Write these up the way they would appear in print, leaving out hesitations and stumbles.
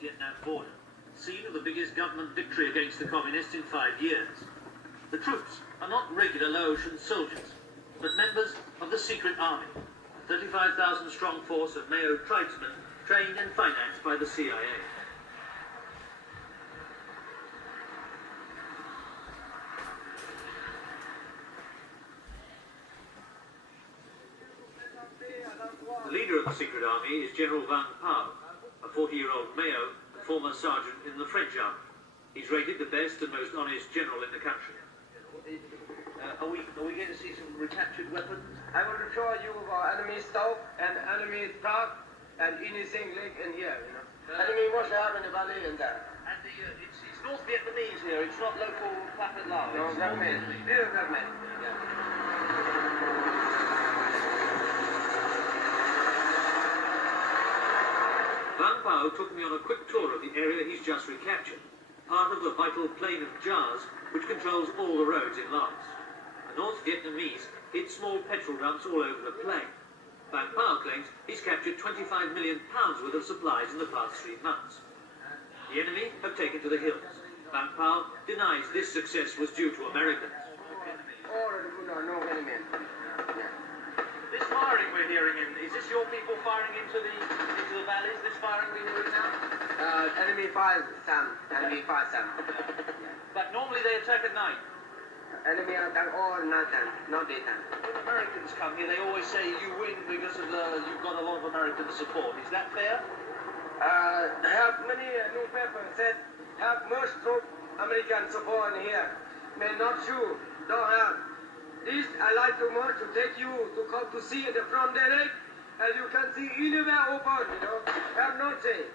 Vietnam border, scene of the biggest government victory against the communists in 5 years. The troops are not regular Laotian soldiers, but members of the secret army, a 35,000 strong force of Mao tribesmen trained and financed by the CIA. The leader of the secret army is General Vang Pao, a 40-year-old Mao and former sergeant in the French army. He's rated the best and most honest general in the country. Are we going to see some recaptured weapons? I will show you enemy stuff and enemy truck and anything like in here, you know. Enemy must have in the valley and there. And it's North Vietnamese here, it's not local Pathet Lao. No, government. Real government. Yeah. Vang Pao took me on a quick tour of the area he's just recaptured, part of the vital plain of Jars which controls all the roads in Laos. The North Vietnamese hid small petrol dumps all over the plain. Vang Pao claims he's captured £25 million worth of supplies in the past 3 months. The enemy have taken to the hills. Vang Pao denies this success was due to Americans. No enemy. This firing we're hearing is this your people firing into the valleys, this firing we're hearing now? Enemy fire some. Enemy fire some. But normally they attack at night. Enemy attack all night time, not daytime. When Americans come here, they always say you win because of you've got a lot of American support. Is that fair? Have many newspapers said have most troop American support in here. May not sure, don't have. This I like too much to take you to come to see the front direct, as you can see anywhere open, you know. Have not say.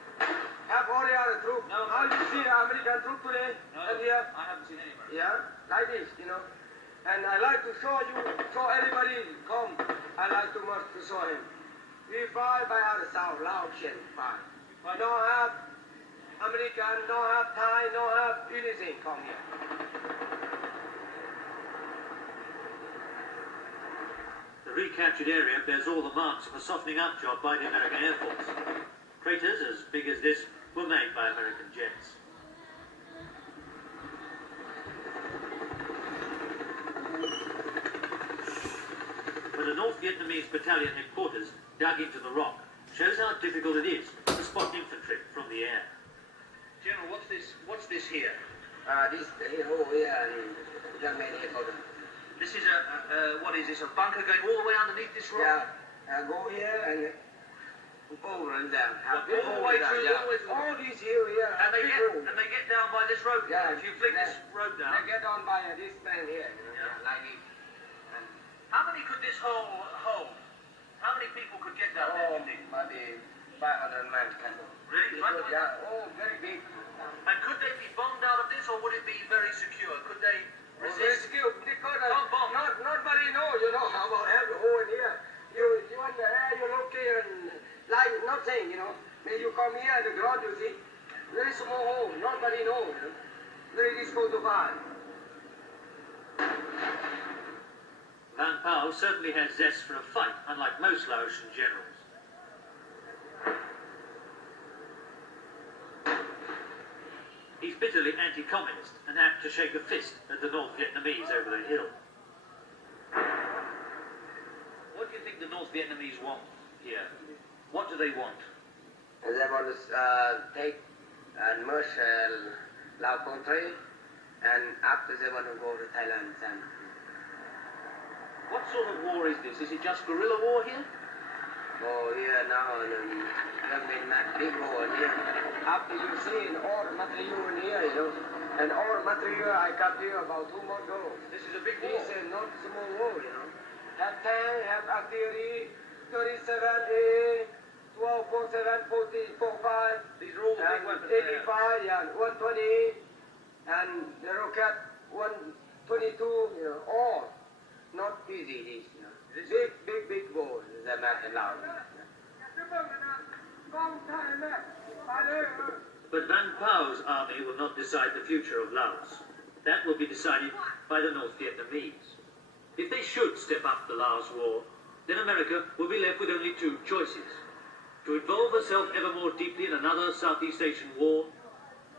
Have all the other troops. No. How you see American troop today? No, And here? I haven't seen any American. Yeah, like this, you know. And I like to show you, show everybody come. I like too much to show him. We fly by our south, Laotian fly. Don't have American, don't have Thai, don't have anything come here. The recaptured area bears all the marks of a softening up job by the American Air Force. Craters as big as this were made by American jets. But a North Vietnamese battalion headquarters dug into the rock shows how difficult it is to spot infantry from the air. General, what's this here? This hole here and German headquarters. This is what is this, a bunker going all the way underneath this rock? Yeah, go here and over and down. All the way through, all the way through. All these here, And they get down by this road. Yeah, if you flick this road down. They get on by this man here, you know, Yeah. like this. And How many could this hole hold? How many people could get down there, you think? maybe 500 men can do. Really? Yeah, very big. And could they be bombed out of this, or would it be very secure? Could they resist? Rescue, because Bomb. nobody know, you know, how about have the hole in here. You in the air, you look here and like nothing, you know. When you come here at the ground, you see, very small hole, nobody know. You know? Very difficult to find. Vang Pao certainly has zest for a fight, unlike most Laotian generals. He's bitterly anti-communist and apt to shake a fist at the North Vietnamese over the hill. What do you think the North Vietnamese want here? What do they want? And they want to take and merge Lao country, and after they want to go to Thailand. And What sort of war is this? Is it just guerrilla war here? go here now and government not big war here. After you see in all the material in here, you know, and all the material I got here about 2 months ago. This is a big war. This is not small war, you know. Have tank, have artillery, 37A, 12.7, 40, 45. These are all the big And weapons 85, yeah, 120, and the rocket 122, you know, all. Not easy, this, you know. Big war, the American Lao. But Vang Pao's army will not decide the future of Laos. That will be decided by the North Vietnamese. If they should step up the Laos war, then America will be left with only 2 choices. to involve herself ever more deeply in another Southeast Asian war,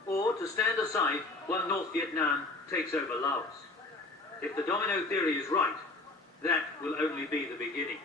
or to stand aside while North Vietnam takes over Laos. If the domino theory is right, that will only be the beginning.